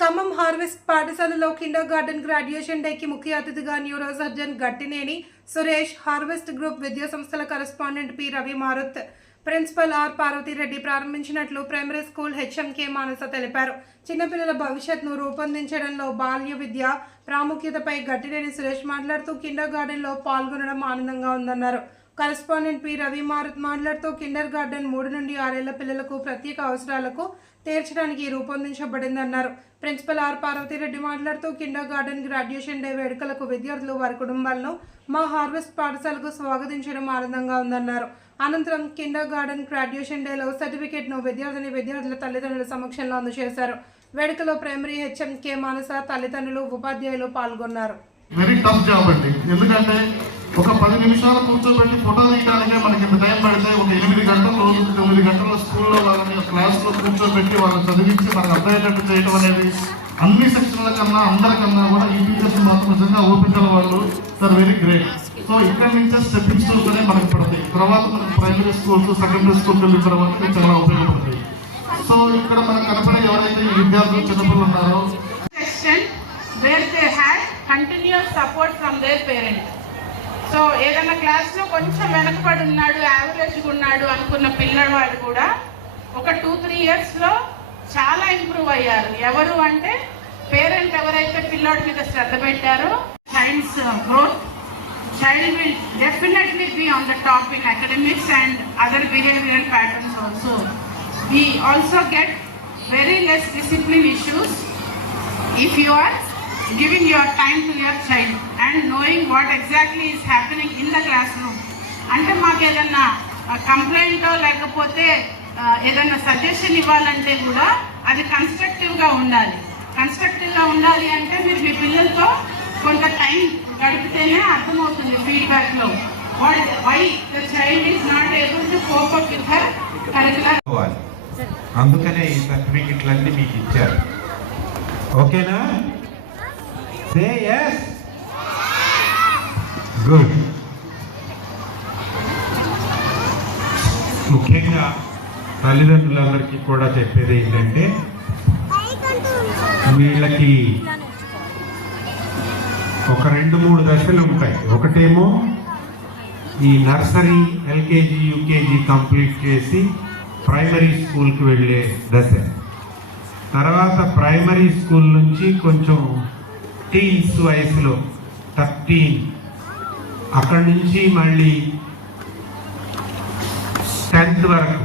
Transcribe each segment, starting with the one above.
Khammam harvest పాఠశాలలో kindergarten graduation డేకి ముఖ్య అతిథిగా neurosurgeon Gattineni Suresh harvest group విద్యా సంస్థల correspondent P. Ravi Maruth principal R. Parvathireddy ప్రారంభించినట్లు primary school హెచ్ఎంకే మానస తెలిపారు. చిన్నపిల్లల భవిష్యత్ను రూపొందించడంలో బాల్య విద్య ప్రాముఖ్యతపై గట్టినేని సురేష్ మాట్లాడుతూ కిండర్ గార్డెన్లో పాల్గొనడం ఆనందంగా ఉందన్నారు. కరస్పాండెంట్ పి రవి మారుత్ మాట్లాడుతూ కిండర్ గార్డెన్ మూడు నుండి ఆరేళ్ళ పిల్లలకు ప్రత్యేక అవసరాలకు తీర్చడానికి రూపొందించబడిందన్నారు. ప్రిన్సిపల్ ఆర్ పార్వతీరెడ్డి మాట్లాడుతూ కిండర్ గార్డెన్ గ్రాడ్యుయేషన్ డే వేడుకలకు విద్యార్థులు వారి కుటుంబాలను మా హార్వెస్ట్ పాఠశాలకు స్వాగతించడం ఆనందంగా ఉందన్నారు. అనంతరం కిండర్ గార్డెన్ గ్రాడ్యుయేషన్ డేలో సర్టిఫికేట్ను విద్యార్థిని విద్యార్థుల తల్లిదండ్రుల సమక్షంలో అందజేశారు. వేడుకలో ప్రైమరీ హెచ్ఎం కే మానస తల్లిదండ్రులు ఉపాధ్యాయులు పాల్గొన్నారు. వెరీ టఫ్ జాబ్ అండి. ఎందుకంటే ఒక పది నిమిషాలు కూర్చోబెట్టి ఫోటో తీయడానికే మనకి టైం పడితే ఒక ఎనిమిది గంటల రోజు తొమ్మిది గంటల స్కూల్లో వాళ్ళని క్లాస్లో కూర్చోబెట్టి వాళ్ళని చదివించి మనకు అర్థమయ్యేటట్టు చేయడం అనేది అన్ని సెక్షన్ల కన్నా అందరికన్నా కూడా ఈ టీచర్స్ మాత్రం నిజంగా ఓపికల వాళ్ళు. సార్ వెరీ గ్రేట్ సో ఇక్కడ నుంచే స్టెప్పింగ్ స్టోన్స్ అనేవి పడతాయి తర్వాత మనకి ప్రైమరీ స్కూల్స్ సెకండరీ స్కూల్కి వెళ్ళిన తర్వాత చాలా ఉపయోగపడతాయి సో ఇక్కడ మనకు కనపడే ఎవరైతే విద్యార్థులు చిన్నపిల్లలు ఉన్నారో section where they had continuous support from their parents. So ఏదైనా క్లాస్లో కొంచెం వెనకబడి ఉన్నాడు యావరేజ్గా ఉన్నాడు అనుకున్న పిల్లవాడు కూడా ఒక టూ త్రీ ఇయర్స్లో చాలా ఇంప్రూవ్ అయ్యారు. ఎవరు అంటే పేరెంట్ ఎవరైతే పిల్లోడి మీద శ్రద్ధ పెట్టారో child's growth child will definitely be on the top in academics and other behavioural patterns also we also get very less discipline issues if you are giving your time to your child and knowing what exactly is happening in the classroom. అంటే మాకు ఏదన్నా complaint లేకపోతే ఏదన్నా suggestion ఇవ్వాలంటే కూడా అది కన్స్ట్రక్టివ్గా ఉండాలి. కన్స్ట్రక్టివ్గా ఉండాలి అంటే మీరు మీ పిల్లలతో కొంత టైం గడిపితేనే అర్థమవుతుంది ఫీడ్బ్యాక్లో what why the child is not able to cope up with her curricular అందుకనే ఈ సర్టిఫికెట్లన్నీ మీకు ఇచ్చారు. ఓకేనా సే ఎస్ గుడ్ ముఖ్యంగా తల్లిదండ్రులందరికీ కూడా చెప్పేది ఏంటంటే వీళ్ళకి ఒక రెండు మూడు దశలు ఉంటాయి. ఒకటేమో ఈ నర్సరీ ఎల్కేజీ యూకేజీ కంప్లీట్ చేసి ప్రైమరీ స్కూల్కి వెళ్ళే దశ. తర్వాత ప్రైమరీ స్కూల్ నుంచి కొంచెం టీన్స్ వయసులో థర్టీన్ అక్కడి నుంచి మళ్ళీ టెన్త్ వరకు.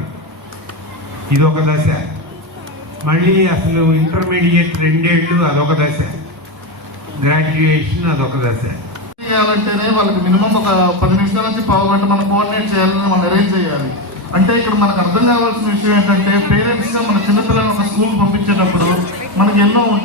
ఇది ఒక దశ. మళ్ళీ అసలు ఇంటర్మీడియట్ రెండేళ్ళు అదొక దశ. గ్రాడ్యుయేషన్ అదొక దశ. చేయాలంటేనే వాళ్ళకి మినిమం ఒక పది నిమిషాల నుంచి గంట మనం కోఆర్డినేట్ చేయాలని మనం అరేంజ్ చేయాలి. అంటే ఇక్కడ మనకు అర్థం కావాల్సిన విషయం ఏంటంటే పేరెంట్స్గా మన చిన్నపిల్లలను ఒక స్కూల్ పంపించేటప్పుడు మనకి ఎన్నో ఉంటాయి.